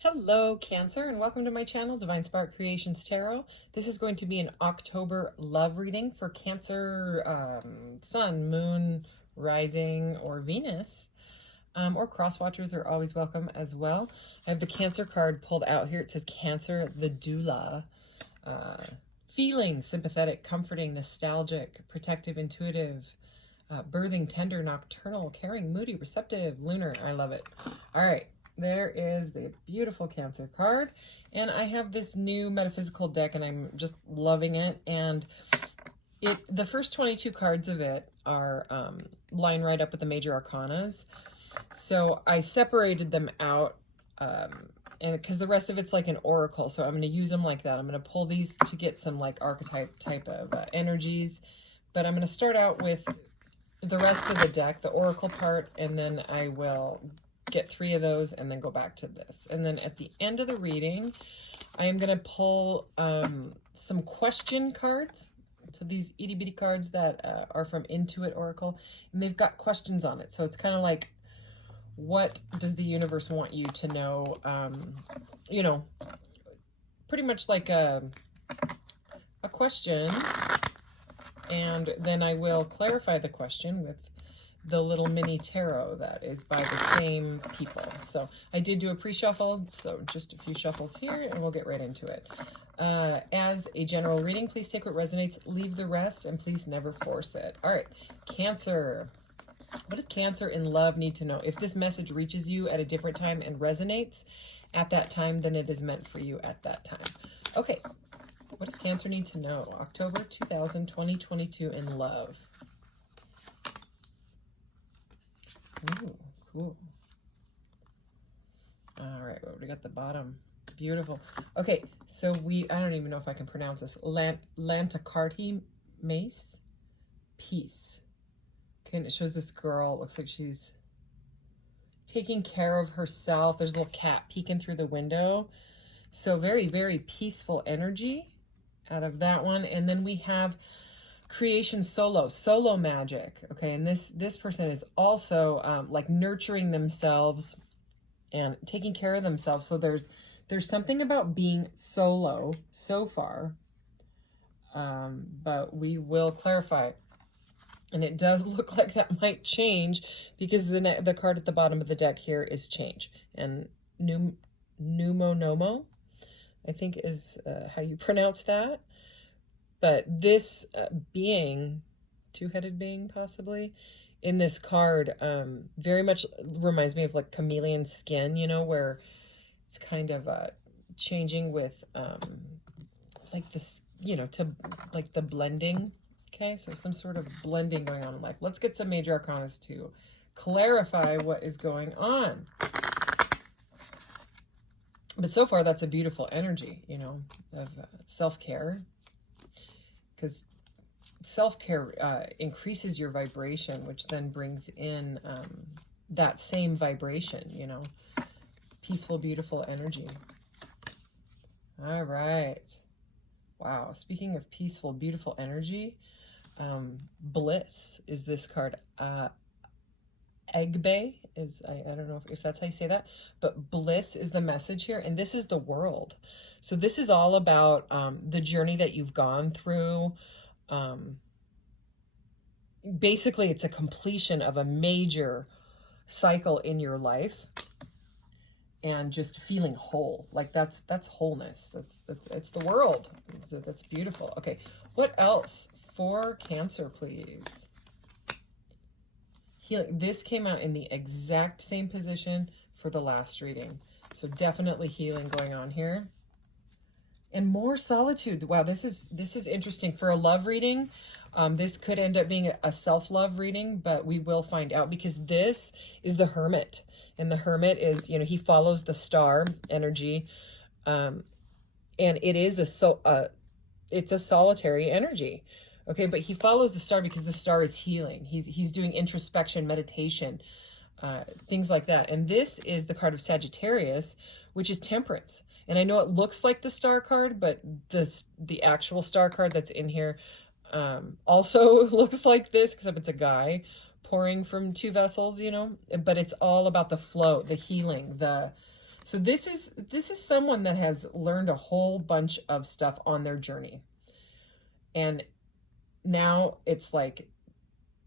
Hello, Cancer, and welcome to my channel, Divine Spark Creations Tarot. This is going to be an October love reading for Cancer, Sun, Moon, Rising, or Venus. Or cross-watchers are always welcome as well. I have the Cancer card pulled out here. It says Cancer, the doula. Feeling, sympathetic, comforting, nostalgic, protective, intuitive, birthing, tender, nocturnal, caring, moody, receptive, lunar. I love it. All right. There is the beautiful Cancer card, and I have this new metaphysical deck, and I'm just loving it. And the first 22 cards of it are line right up with the major arcanas. So I separated them out, and because the rest of it's like an oracle, so I'm going to use them like that. I'm going to pull these to get some like archetype type of energies, but I'm going to start out with the rest of the deck, the oracle part, and then I will get 3 of those and then go back to this. And then at the end of the reading, I am going to pull some question cards. So these itty bitty cards that are from Intuit Oracle, and they've got questions on it. So it's kind of like, what does the universe want you to know? You know, pretty much like a question. And then I will clarify the question with the little mini tarot that is by the same people. So I did do a pre-shuffle, so just a few shuffles here, and we'll get right into it. As a general reading, please take what resonates, leave the rest, and please never force it. All right, Cancer. What does Cancer in love need to know? If this message reaches you at a different time and resonates at that time, then it is meant for you at that time. Okay, what does Cancer need to know? October 2022 in love. Ooh, cool. All right, well, we got the bottom. Beautiful. Okay, so I don't even know if I can pronounce this. Lantakarti Mace. Peace. Okay, and it shows this girl. Looks like she's taking care of herself. There's a little cat peeking through the window. So very, very peaceful energy out of that one. And then we have creation solo magic. Okay, and this person is also like nurturing themselves and taking care of themselves. So there's something about being solo so far, but we will clarify. And it does look like that might change, because the card at the bottom of the deck here is change. And Numonomo, I think is how you pronounce that. But this being, two-headed being possibly, in this card very much reminds me of like chameleon skin, you know, where it's kind of changing with like this, you know, to like the blending. Okay, so some sort of blending going on in life. Let's get some major arcanas to clarify what is going on. But so far, that's a beautiful energy, you know, of self-care. Because self-care increases your vibration, which then brings in that same vibration, you know, peaceful, beautiful energy. All right. Wow. Speaking of peaceful, beautiful energy, bliss is this card. Egbe is, I don't know if that's how you say that, but bliss is the message here, and this is the world. So this is all about the journey that you've gone through. Basically, it's a completion of a major cycle in your life, and just feeling whole. Like that's wholeness. It's the world. That's beautiful. Okay, what else for Cancer, please? This came out in the exact same position for the last reading. So definitely healing going on here. And more solitude. Wow, this is interesting. For a love reading, this could end up being a self-love reading, but we will find out, because this is the Hermit. And the Hermit is, you know, he follows the star energy. And it is it's a solitary energy. Okay, but he follows the star because the star is healing. He's doing introspection, meditation, things like that. And this is the card of Sagittarius, which is temperance. And I know it looks like the star card, but the actual star card that's in here also looks like this, except it's a guy pouring from 2 vessels, you know. But it's all about the flow, the healing, So this is someone that has learned a whole bunch of stuff on their journey. And now it's like,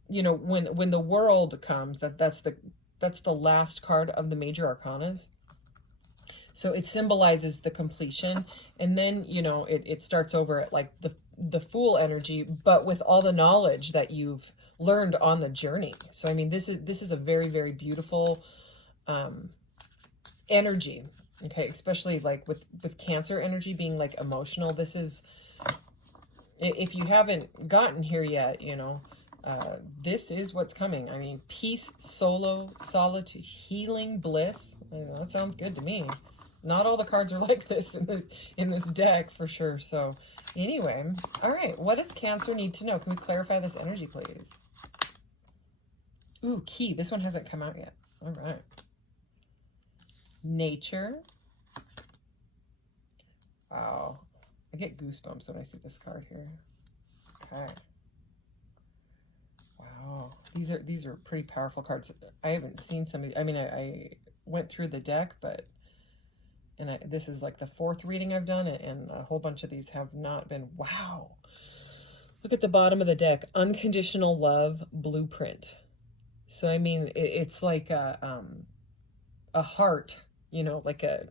you know, when the world comes, that's the last card of the major arcanas. So it symbolizes the completion. And then, you know, it starts over at like the Fool energy, but with all the knowledge that you've learned on the journey. So I mean, this is a very, very beautiful energy. Okay, especially like with Cancer energy being like emotional. This is, if you haven't gotten here yet, you know, this is what's coming. I mean, peace, solo, solitude, healing, bliss. I know, that sounds good to me. Not all the cards are like this in this deck for sure. So anyway, all right. What does Cancer need to know? Can we clarify this energy, please? Ooh, key. This one hasn't come out yet. All right. Nature. Wow. I get goosebumps when I see this card here. Okay. Wow. These are pretty powerful cards. I haven't seen some of these. I mean, I went through the deck, but this is like the 4th reading I've done, and a whole bunch of these have not been. Wow. Look at the bottom of the deck. Unconditional love blueprint. So, I mean, it's like a heart, you know, like a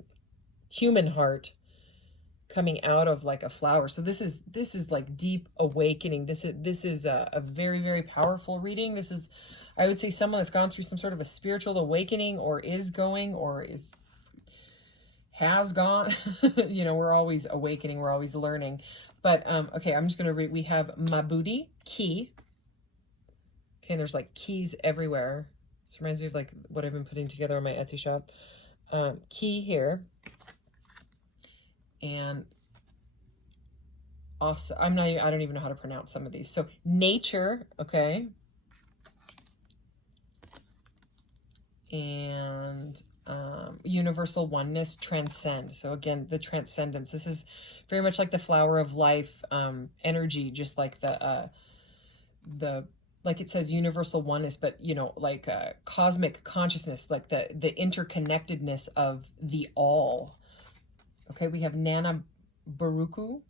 human heart coming out of like a flower. So this is like deep awakening. This is a very, very powerful reading. This is, I would say, someone that's gone through some sort of a spiritual awakening, or is going, or has gone. You know, we're always awakening, we're always learning. But okay, I'm just gonna read. We have Mabudi, key. Okay, and there's like keys everywhere. This reminds me of like what I've been putting together on my Etsy shop. Key here. And also, I don't even know how to pronounce some of these. So nature, okay. And universal oneness, transcend. So again, the transcendence. This is very much like the flower of life energy, just like the like it says universal oneness, but you know, like cosmic consciousness, like the interconnectedness of the all. Okay, we have Nana Baruku,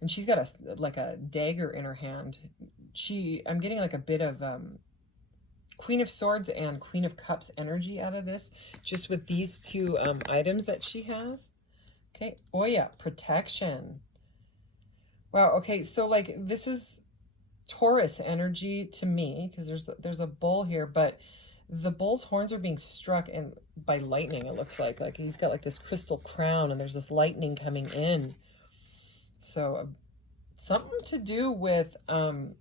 and she's got like a dagger in her hand. I'm getting like a bit of Queen of Swords and Queen of Cups energy out of this, just with these two items that she has. Okay, Oya, protection. Wow, okay, so like this is Taurus energy to me, because there's a bull here, but the bull's horns are being struck by lightning, it looks like he's got like this crystal crown, and there's this lightning coming in. So something to do with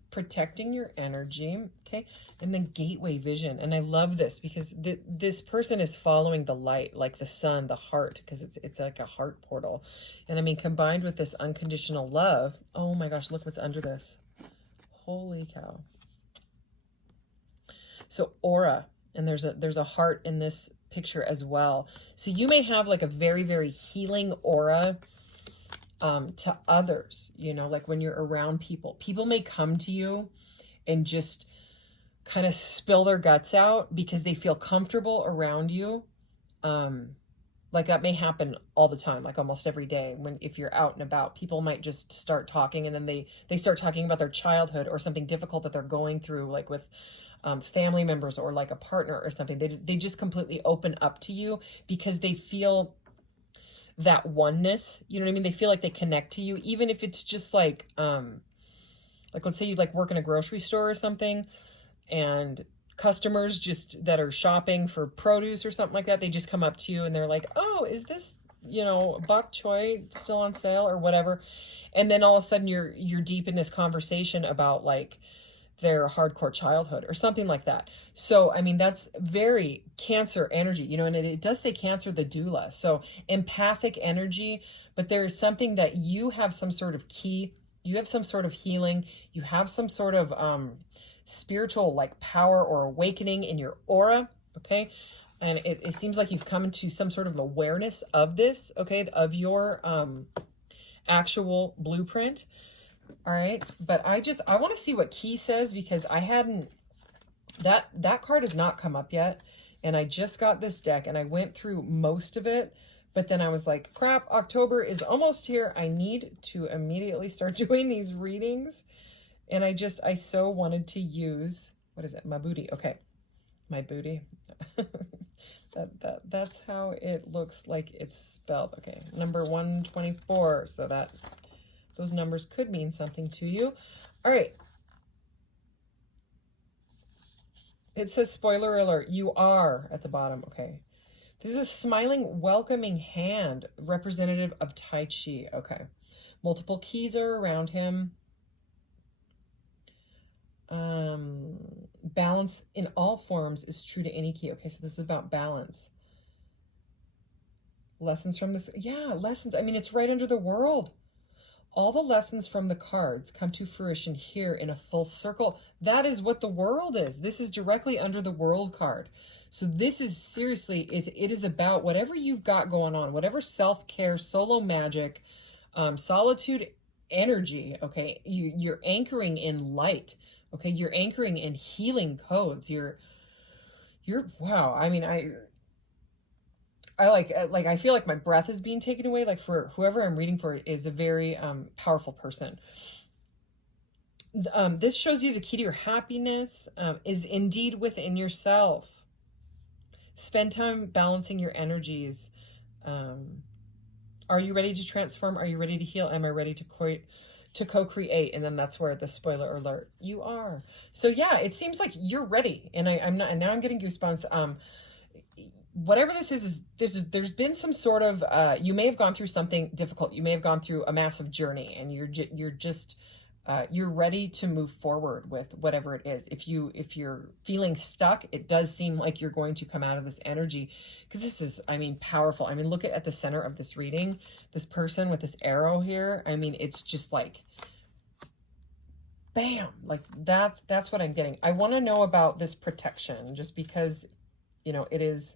protecting your energy. Okay, and then gateway vision. And I love this because this person is following the light, like the sun, the heart, because it's like a heart portal. And I mean, combined with this unconditional love, oh my gosh, look what's under this. Holy cow. So aura, and there's a heart in this picture as well. So you may have like a very, very healing aura to others, you know, like when you're around people. People may come to you and just kind of spill their guts out because they feel comfortable around you. Like that may happen all the time, like almost every day. If you're out and about, people might just start talking, and then they start talking about their childhood or something difficult that they're going through, like with family members or like a partner or something. They just completely open up to you because they feel that oneness, you know what I mean? They feel like they connect to you, even if it's just like let's say you like work in a grocery store or something, and customers just that are shopping for produce or something like that, they just come up to you and they're like, oh, is this, you know, bok choy still on sale or whatever? And then all of a sudden you're deep in this conversation about like their hardcore childhood or something like that. So, I mean, that's very Cancer energy, you know, and it does say Cancer, the doula. So empathic energy, but there's something that you have some sort of key, you have some sort of healing, you have some sort of spiritual like power or awakening in your aura. Okay. And it seems like you've come into some sort of awareness of this, okay, of your actual blueprint. All right, but I want to see what key says, because I hadn't, that card has not come up yet. And I just got this deck and I went through most of it, but then I was like, crap, October is almost here. I need to immediately start doing these readings. And I so wanted to use, what is it? My booty. Okay. My booty. That's how it looks like it's spelled. Okay. Number 124. So those numbers could mean something to you. All right. It says, spoiler alert, you are at the bottom. Okay. This is a smiling, welcoming hand, representative of Tai Chi. Okay. Multiple keys are around him. Balance in all forms is true to any key. Okay, so this is about balance. Lessons from this. Yeah, lessons. I mean, it's right under the world. All the lessons from the cards come to fruition here in a full circle. That is what the world is. This is directly under the world card. So this is seriously, it is about whatever you've got going on, whatever self-care, solo magic, solitude energy, okay? You're anchoring in light, okay? You're anchoring in healing codes. You're wow. I mean, I I feel like my breath is being taken away. Like for whoever I'm reading for is a very powerful person. This shows you the key to your happiness is indeed within yourself. Spend time balancing your energies. Are you ready to transform? Are you ready to heal? Am I ready to co-create? And then that's where the spoiler alert, you are. So yeah, it seems like you're ready. And I'm not, and now I'm getting goosebumps. Whatever this is there's been some sort of, you may have gone through something difficult. You may have gone through a massive journey and you're ready to move forward with whatever it is. If you're feeling stuck, it does seem like you're going to come out of this energy, because this is, I mean, powerful. I mean, look at the center of this reading, this person with this arrow here. I mean, it's just like, bam, like that's what I'm getting. I want to know about this protection, just because, it is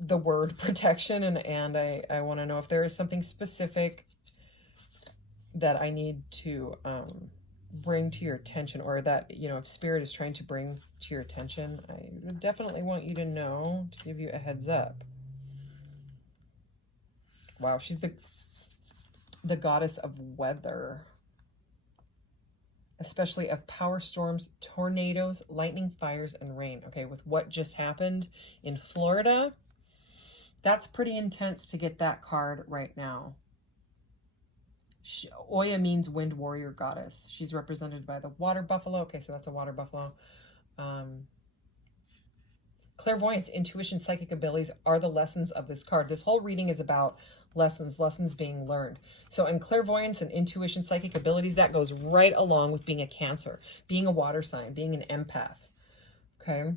the word protection, and I want to know if there is something specific that I need to bring to your attention, or that, if spirit is trying to bring to your attention. I definitely want you to know, to give you a heads up. Wow, she's the goddess of weather, especially of power storms, tornadoes, lightning, fires, and rain. Okay, with what just happened in Florida, that's pretty intense to get that card right now. Oya means wind warrior goddess. She's represented by the water buffalo. Okay, so that's a water buffalo. Clairvoyance, intuition, psychic abilities are the lessons of this card. This whole reading is about lessons being learned. So in clairvoyance and intuition, psychic abilities, that goes right along with being a Cancer, being a water sign, being an empath. Okay.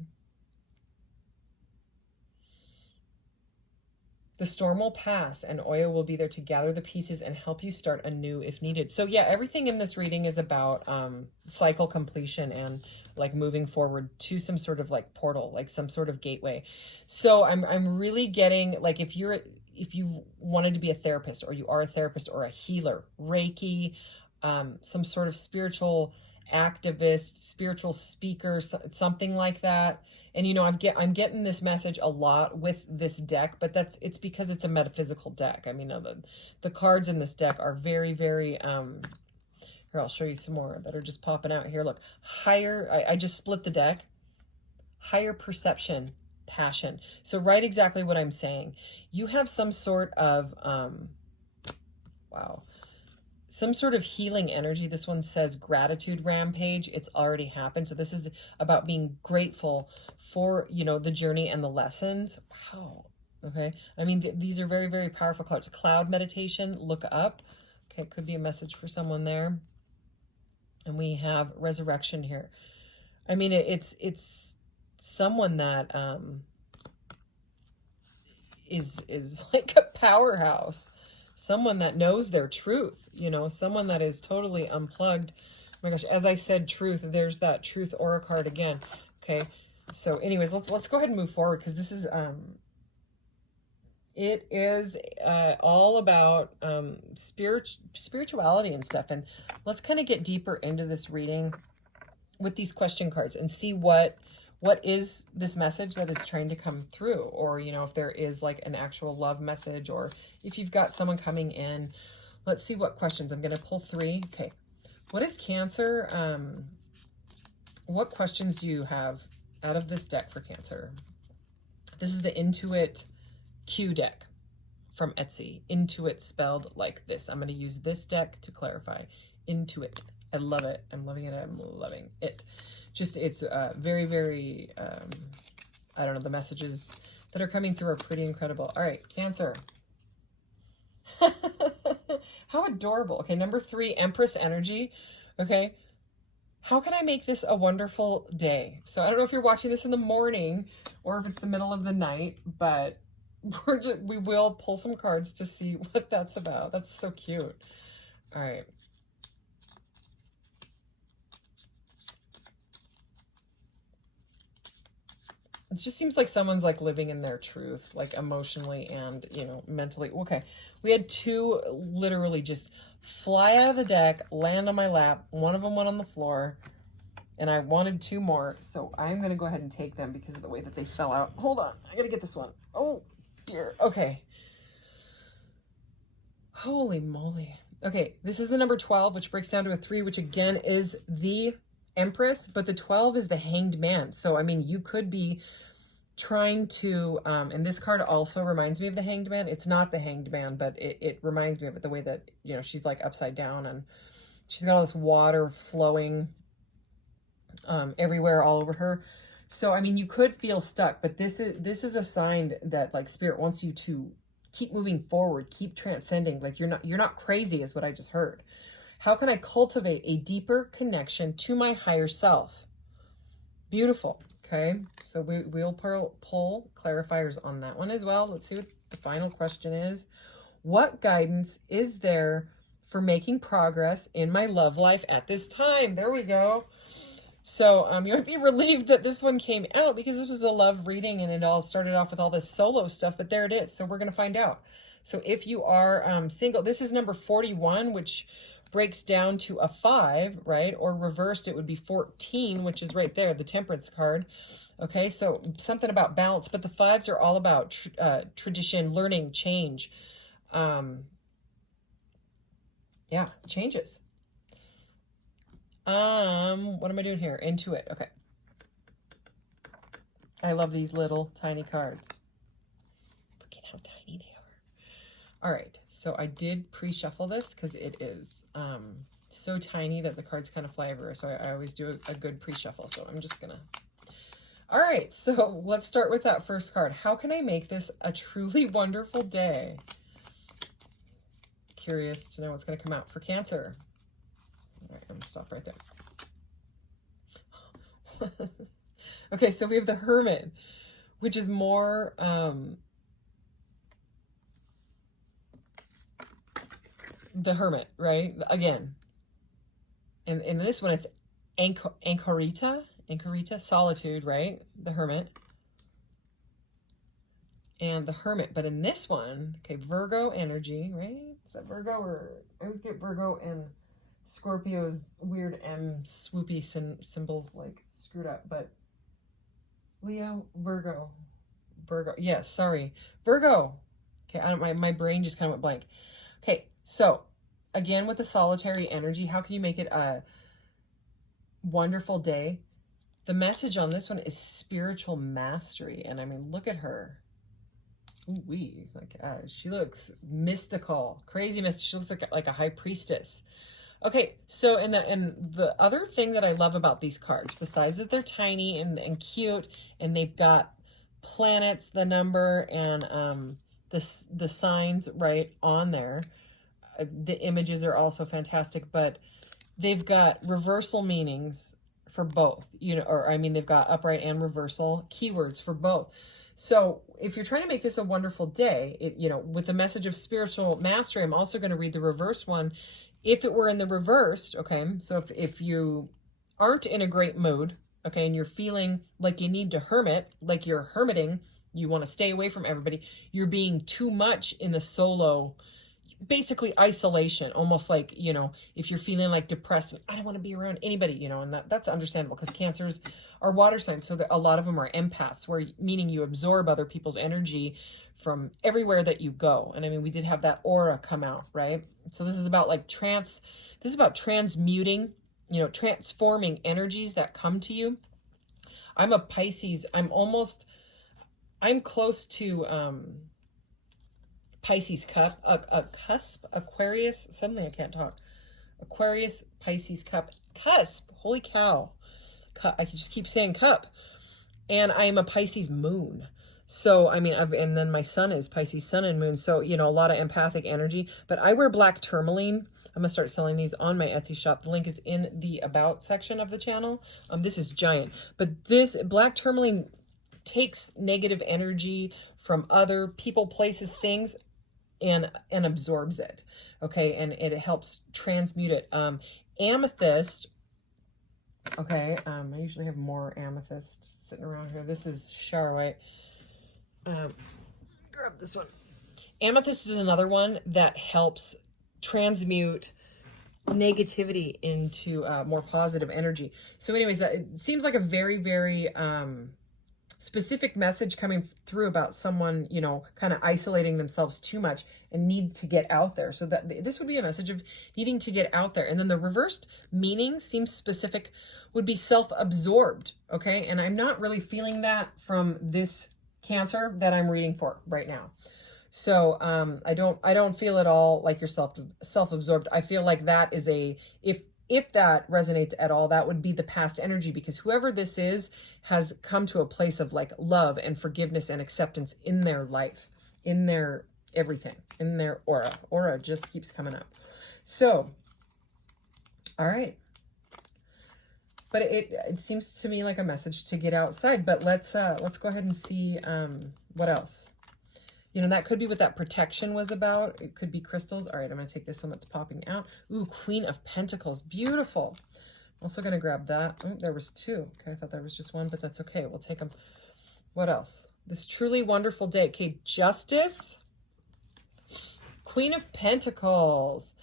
The storm will pass and Oya will be there to gather the pieces and help you start anew if needed. So yeah, everything in this reading is about cycle completion and like moving forward to some sort of like portal, like some sort of gateway. So I'm really getting, like, if you've wanted to be a therapist, or you are a therapist or a healer, Reiki, some sort of spiritual activist, spiritual speaker, something like that. And I'm getting this message a lot with this deck, but it's because it's a metaphysical deck. I mean, the cards in this deck are very, very here, I'll show you some more that are just popping out here. Look, higher, I just split the deck. Higher perception, passion. So write exactly what I'm saying. You have some sort of wow, some sort of healing energy. This one says gratitude rampage. It's already happened. So this is about being grateful for, the journey and the lessons. Wow. Okay. I mean, these are very, very powerful cards. Cloud meditation, look up. Okay. It could be a message for someone there. And we have resurrection here. I mean, it's someone that is like a powerhouse. Someone that knows their truth, someone that is totally unplugged. Oh my gosh, as I said, truth, there's that truth aura card again. Okay, so anyways, let's go ahead and move forward, because this is, it is all about spirituality and stuff. And let's kind of get deeper into this reading with these question cards and see what what is this message that is trying to come through? Or, you know, if there is like an actual love message, or if you've got someone coming in. Let's see what questions. I'm going to pull 3. Okay. What is Cancer? What questions do you have out of this deck for Cancer? This is the Intuit Q deck from Etsy. Intuit spelled like this. I'm going to use this deck to clarify. Intuit. I love it. I'm loving it. I'm loving it. Just, it's very, very, I don't know, the messages that are coming through are pretty incredible. All right, Cancer. How adorable. Okay, number 3, Empress energy. Okay, how can I make this a wonderful day? So I don't know if you're watching this in the morning or if it's the middle of the night, but we will pull some cards to see what that's about. That's so cute. All right. It just seems like someone's like living in their truth, like emotionally and, you know, mentally. Okay. We had 2 literally just fly out of the deck, land on my lap. One of them went on the floor, and I wanted 2 more. So I'm going to go ahead and take them because of the way that they fell out. Hold on. I got to get this one. Oh, dear. Okay. Holy moly. Okay. This is the number 12, which breaks down to a 3, which again is the Empress, but the 12 is the Hanged Man. So, I mean, you could be trying to, and this card also reminds me of the Hanged Man. It's not the Hanged Man, but it reminds me of it, the way that, you know, she's like upside down and she's got all this water flowing everywhere, all over her. So, I mean, you could feel stuck, but this is a sign that like Spirit wants you to keep moving forward, keep transcending. Like you're not crazy is what I just heard. How can I cultivate a deeper connection to my higher self? Beautiful. Okay, so we'll pull clarifiers on that one as well. Let's see what the final question is. What guidance is there for making progress in my love life at this time? There we go. So you might be relieved that this one came out because this was a love reading and it all started off with all this solo stuff, but there it is. So we're going to find out. So if you are single, this is number 41, which breaks down to a 5, right? Or reversed, it would be 14, which is right there, the Temperance card. Okay, so something about balance, but the 5s are all about tradition, learning, change. Yeah, changes. What am I doing here? Intuit. Okay. I love these little tiny cards. Look at how tiny they are. All right. So I did pre-shuffle this because it is so tiny that the cards kind of fly everywhere. So I always do a good pre-shuffle. So I'm just going to... All right. So let's start with that first card. How can I make this a truly wonderful day? Curious to know what's going to come out for Cancer. All right. I'm going to stop right there. Okay. So we have the Hermit, which is more... the Hermit, right? Again. And in this one, it's Anchorita, solitude, right? The Hermit. And the Hermit. But in this one, okay, Virgo energy, right? Is that Virgo? Or I always get Virgo and Scorpio's weird M swoopy symbols like screwed up. But Leo, Virgo. Yes, sorry. Virgo. Okay, I don't, my brain just kind of went blank. Okay, so again, with the solitary energy, how can you make it a wonderful day? The message on this one is spiritual mastery. And I mean, look at her. Ooh-wee. Like, she looks mystical, crazy mystic. She looks like a high priestess. Okay, so and the other thing that I love about these cards, besides that they're tiny and cute, and they've got planets, the number, and the signs right on there. The images are also fantastic, but they've got reversal meanings for both, you know, or I mean, they've got upright and reversal keywords for both. So if you're trying to make this a wonderful day, you know, with the message of spiritual mastery, I'm also going to read the reverse one. If it were in the reversed, okay, so if you aren't in a great mood, okay, and you're feeling like you need to hermit, like you're hermiting, you want to stay away from everybody, you're being too much in the solo, basically isolation, almost like, you know, if you're feeling like depressed, I don't want to be around anybody, you know, and that's understandable because cancers are water signs. So that a lot of them are empaths, where meaning you absorb other people's energy from everywhere that you go. And I mean, we did have that aura come out, right? So this is about like this is about transmuting, you know, transforming energies that come to you. I'm a Pisces. I'm close to, Pisces cusp, Aquarius, suddenly I can't talk. Aquarius, Pisces cusp, holy cow. I can just keep saying cup. And I am a Pisces moon. So, I mean, and then my sun is Pisces sun and moon. So, you know, a lot of empathic energy, but I wear black tourmaline. I'm gonna start selling these on my Etsy shop. The link is in the about section of the channel. This is giant, but this black tourmaline takes negative energy from other people, places, things, and absorbs it. Okay. And it helps transmute it. Amethyst. Okay. I usually have more amethyst sitting around here. This is Charlotte. Grab this one. Amethyst is another one that helps transmute negativity into more positive energy. So anyways, it seems like a very, very specific message coming through about someone, you know, kind of isolating themselves too much and need to get out there. So that this would be a message of needing to get out there. And then the reversed meaning seems specific, would be self-absorbed. Okay. And I'm not really feeling that from this Cancer that I'm reading for right now. So I don't feel at all like you're self-absorbed. I feel like that is if that resonates at all, that would be the past energy, because whoever this is has come to a place of like love and forgiveness and acceptance in their life, in their everything, in their aura. Aura just keeps coming up. So, all right. But it seems to me like a message to get outside. But let's go ahead and see what else. You know, that could be what that protection was about. It could be crystals. All right, I'm going to take this one that's popping out. Ooh, Queen of Pentacles. Beautiful. I'm also going to grab that. Oh, there was two. Okay, I thought there was just one, but that's okay. We'll take them. What else? This truly wonderful day. Okay, Justice. Queen of Pentacles.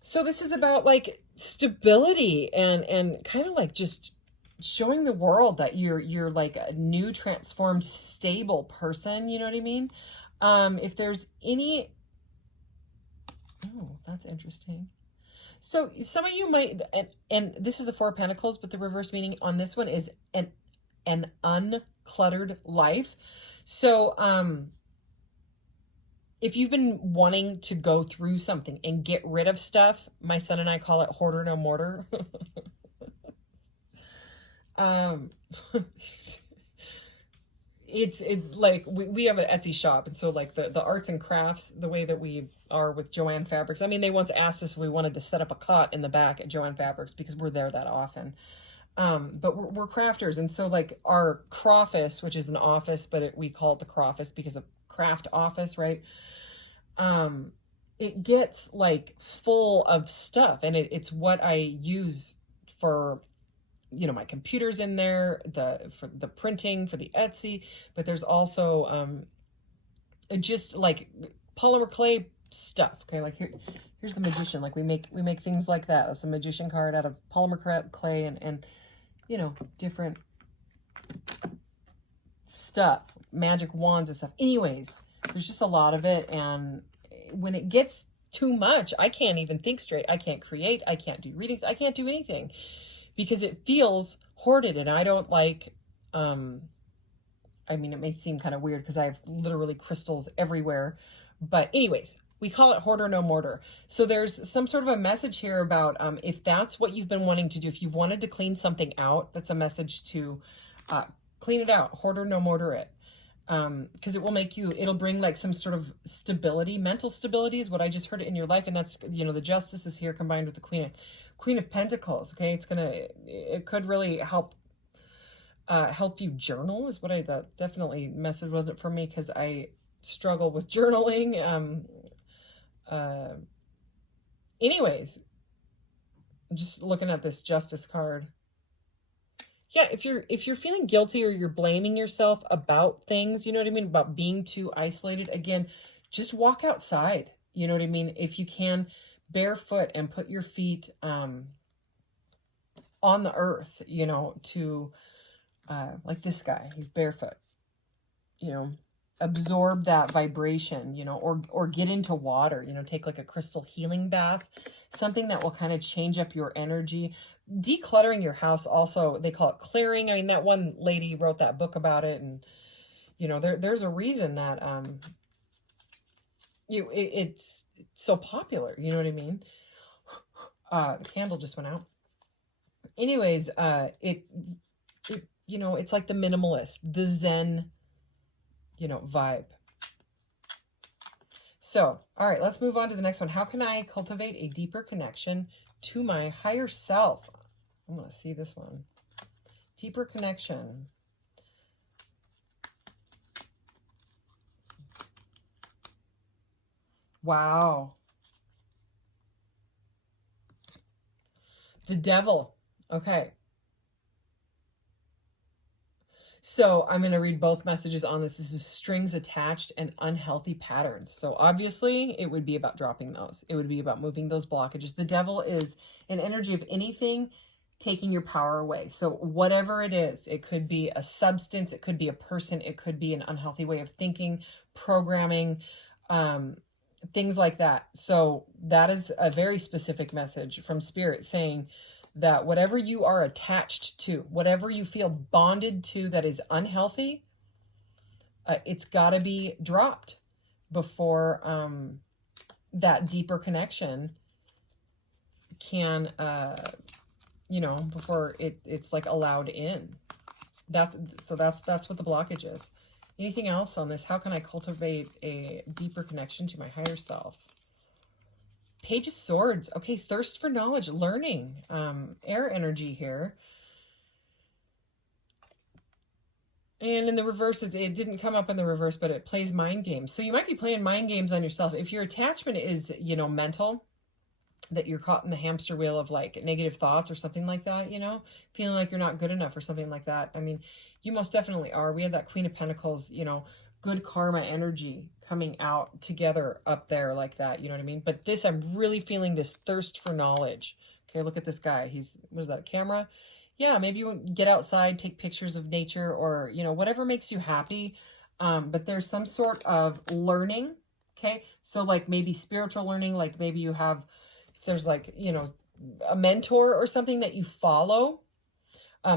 So this is about like stability and kind of like just showing the world that you're like a new, transformed, stable person. You know what I mean? If there's any, oh, that's interesting. So some of you might, and this is the Four of Pentacles, but the reverse meaning on this one is an uncluttered life. So, if you've been wanting to go through something and get rid of stuff, my son and I call it hoarder no mortar. It's like we have an Etsy shop, and so like the arts and crafts, the way that we are with Joanne Fabrics. I mean, they once asked us if we wanted to set up a cot in the back at Joanne Fabrics because we're there that often. But we're crafters, and so like our croffice, which is an office, but we call it the croffice because of craft office, right? It gets like full of stuff, and it's what I use for, you know, my computer's in there, for the printing, for the Etsy, but there's also just like polymer clay stuff. Okay, like here's the magician. Like we make things like that. That's a magician card out of polymer clay and you know, different stuff, magic wands and stuff. Anyways, there's just a lot of it, and when it gets too much, I can't even think straight. I can't create. I can't do readings. I can't do anything because it feels hoarded, and I don't like, I mean, it may seem kind of weird because I have literally crystals everywhere, but anyways, we call it hoarder no mortar. So there's some sort of a message here about if that's what you've been wanting to do, if you've wanted to clean something out, that's a message to clean it out, hoarder no mortar it. Because it will make you, it'll bring like some sort of stability, mental stability is what I just heard in your life. And that's, you know, the Justice is here combined with the Queen of Pentacles. Okay. It could really help you journal is what that definitely message wasn't for me because I struggle with journaling. Anyways, just looking at this Justice card. Yeah, if you're feeling guilty or you're blaming yourself about things, you know what I mean, about being too isolated, again, just walk outside. You know what I mean? If you can, barefoot and put your feet on the earth, you know, to like this guy, he's barefoot, you know, absorb that vibration, you know, or get into water, you know, take like a crystal healing bath, something that will kind of change up your energy. Decluttering your house also, they call it clearing. I mean, that one lady wrote that book about it, and you know, there's a reason that it's so popular, you know what I mean? The candle just went out. Anyways, it you know, it's like the minimalist, the Zen, you know, vibe. So, all right, let's move on to the next one. How can I cultivate a deeper connection to my higher self? I'm going to see this one. Deeper connection. Wow. The devil. Okay. So I'm going to read both messages on this. This is strings attached and unhealthy patterns. So obviously it would be about dropping those. It would be about moving those blockages. The devil is an energy of anything taking your power away. So whatever it is, it could be a substance, it could be a person, it could be an unhealthy way of thinking, programming, things like that. So that is a very specific message from Spirit saying that whatever you are attached to, whatever you feel bonded to that is unhealthy, it's got to be dropped before that deeper connection can, you know, before it's like allowed in. So that's what the blockage is. Anything else on this? How can I cultivate a deeper connection to my higher self? Page of Swords. Okay, thirst for knowledge, learning, air energy here. And in the reverse, it didn't come up in the reverse, but it plays mind games. So you might be playing mind games on yourself. If your attachment is, you know, mental, that you're caught in the hamster wheel of like negative thoughts or something like that, you know, feeling like you're not good enough or something like that. I mean, you most definitely are. We had that Queen of Pentacles, you know, good karma energy coming out together up there like that. You know what I mean? But this, I'm really feeling this thirst for knowledge. Okay, look at this guy. He's, what is that, a camera? Yeah, maybe you get outside, take pictures of nature, or, you know, whatever makes you happy. But there's some sort of learning. Okay, so like maybe spiritual learning, like maybe you have, if there's like, you know, a mentor or something that you follow,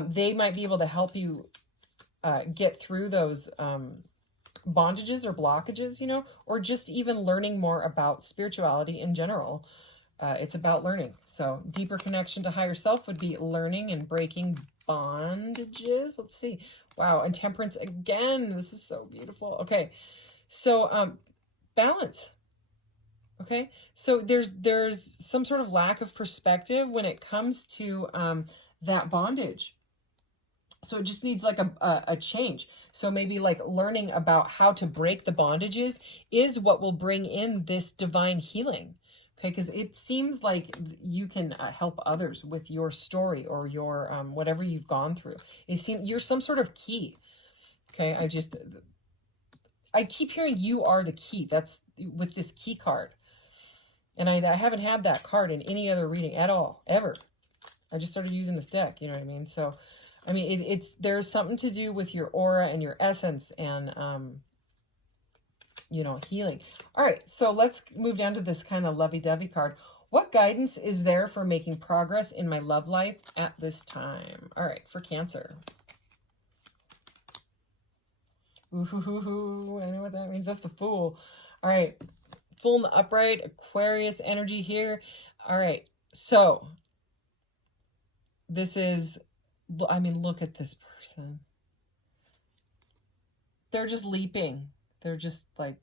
they might be able to help you get through those bondages or blockages, you know, or just even learning more about spirituality in general. It's about learning. So deeper connection to higher self would be learning and breaking bondages. Let's see. Wow. And temperance again. This is so beautiful. Okay. So balance. Okay. So there's some sort of lack of perspective when it comes to that bondage. So it just needs like a change. So maybe like learning about how to break the bondages is what will bring in this divine healing. Okay, because it seems like you can help others with your story or your whatever you've gone through. It seems you're some sort of key. Okay, I keep hearing you are the key. That's with this key card. And I haven't had that card in any other reading at all, ever. I just started using this deck, you know what I mean? So, I mean, there's something to do with your aura and your essence and, you know, healing. All right, so let's move down to this kind of lovey-dovey card. What guidance is there for making progress in my love life at this time? All right, for Cancer. Ooh, I know what that means. That's the Fool. All right, Fool in the upright, Aquarius energy here. All right, so this is, I mean, look at this person. They're just leaping. They're just like,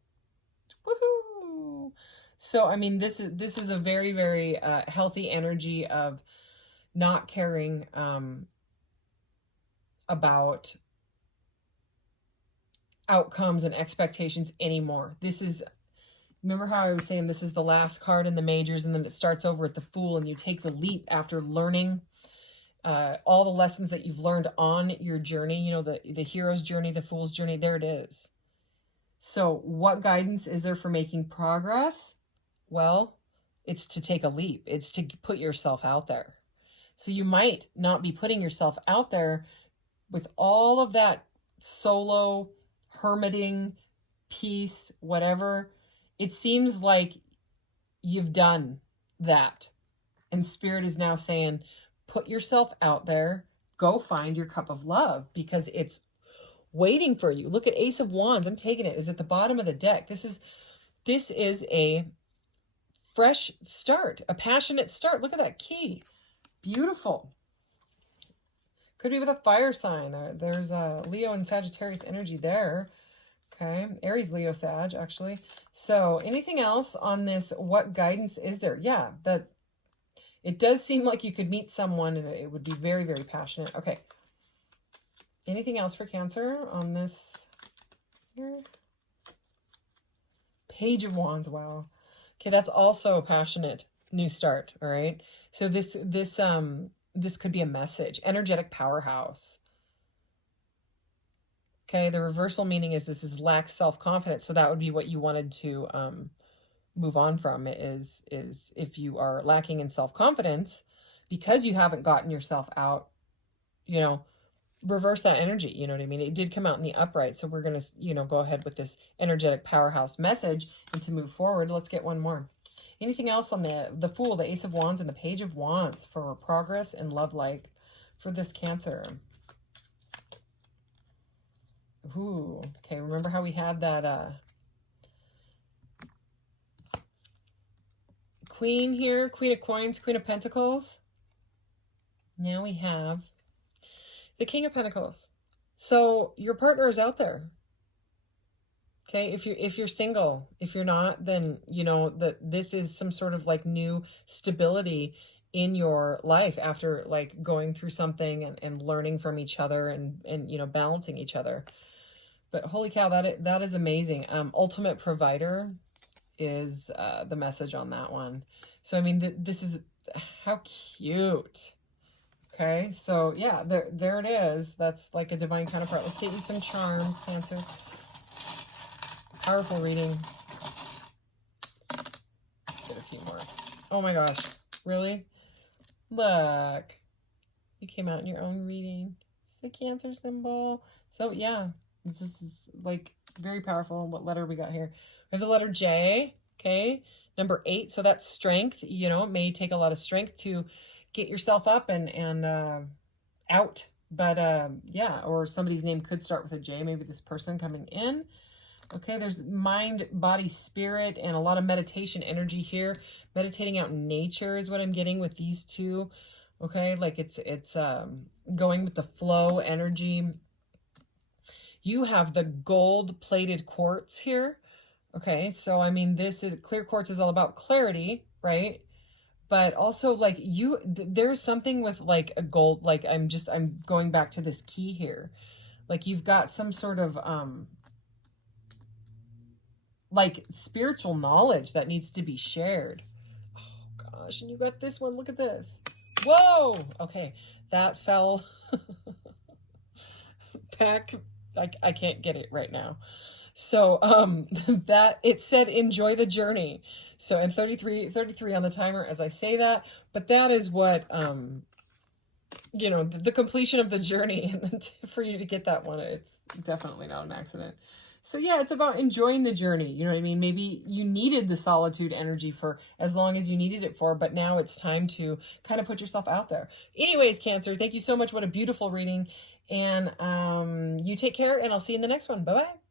woohoo. So, I mean, this is a very, very healthy energy of not caring about outcomes and expectations anymore. This is, remember how I was saying this is the last card in the majors and then it starts over at the Fool and you take the leap after learning all the lessons that you've learned on your journey, you know, the hero's journey, the Fool's journey, there it is. So what guidance is there for making progress? Well, it's to take a leap. It's to put yourself out there. So you might not be putting yourself out there with all of that solo, hermiting, peace, whatever. It seems like you've done that. And Spirit is now saying, put yourself out there, go find your cup of love, because it's waiting for you. Look at Ace of Wands. I'm taking it. Is at the bottom of the deck. This is a fresh start, a passionate start. Look at that key. Beautiful. Could be with a fire sign. There's a Leo and Sagittarius energy there. Okay. Aries, Leo, Sag, actually. So anything else on this? What guidance is there? Yeah, that it does seem like you could meet someone and it would be very, very passionate. Okay. Anything else for Cancer on this here? Page of Wands. Wow. Okay, that's also a passionate new start. All right. So this could be a message. Energetic powerhouse. Okay, the reversal meaning is this is lack self-confidence. So that would be what you wanted to move on from, is if you are lacking in self-confidence because you haven't gotten yourself out, you know, reverse that energy. You know what I mean? It did come out in the upright. So we're going to, you know, go ahead with this energetic powerhouse message and to move forward. Let's get one more. Anything else on the Fool, the Ace of Wands, and the Page of Wands for progress and love life for this Cancer? Ooh, okay. Remember how we had that Queen here, Queen of Coins, Queen of Pentacles? Now we have the King of Pentacles. So your partner is out there. Okay, if you're single, if you're not, then you know that this is some sort of like new stability in your life after like going through something and learning from each other and you know, balancing each other. But holy cow, that is amazing. Ultimate provider is the message on that one. So I mean, this is how cute. Okay, so yeah, there it is. That's like a divine counterpart. Let's get you some charms, Cancer. Powerful reading. Get a few more. Oh my gosh, really? Look, you came out in your own reading. It's the Cancer symbol. So yeah, this is like very powerful. What letter we got here? We have the letter J. Okay, number 8. So that's strength. You know, it may take a lot of strength to get yourself up and out. But yeah, or somebody's name could start with a J. Maybe this person coming in. Okay, there's mind, body, spirit, and a lot of meditation energy here. Meditating out in nature is what I'm getting with these two. Okay, like it's going with the flow energy. You have the gold-plated quartz here. Okay, so I mean, this is clear quartz is all about clarity, right? But also like there's something with like a gold, like I'm going back to this key here. Like you've got some sort of like spiritual knowledge that needs to be shared. Oh gosh, and you got this one. Look at this. Whoa. Okay, that fell back. I can't get it right now. So that it said enjoy the journey. So and 33 on the timer as I say that, but that is what you know, the completion of the journey, and for you to get that one, it's definitely not an accident. So yeah, it's about enjoying the journey. You know what I mean? Maybe you needed the solitude energy for as long as you needed it for, but now it's time to kind of put yourself out there. Anyways, Cancer, thank you so much. What a beautiful reading. And you take care, and I'll see you in the next one. Bye-bye.